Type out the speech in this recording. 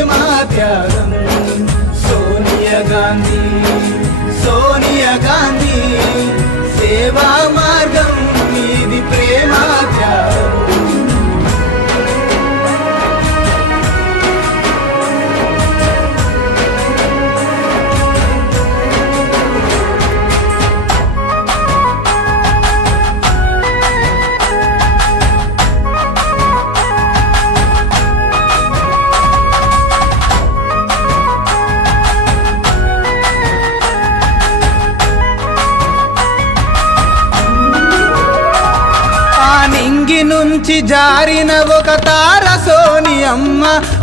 ప్రేమ త్యాగం సోనియా గాంధీ సోనియా గాంధీ సేవా మార్గం ఇది ప్రేమ త్యాగం నుంచి జారిన ఒక తార సోనియమ్మ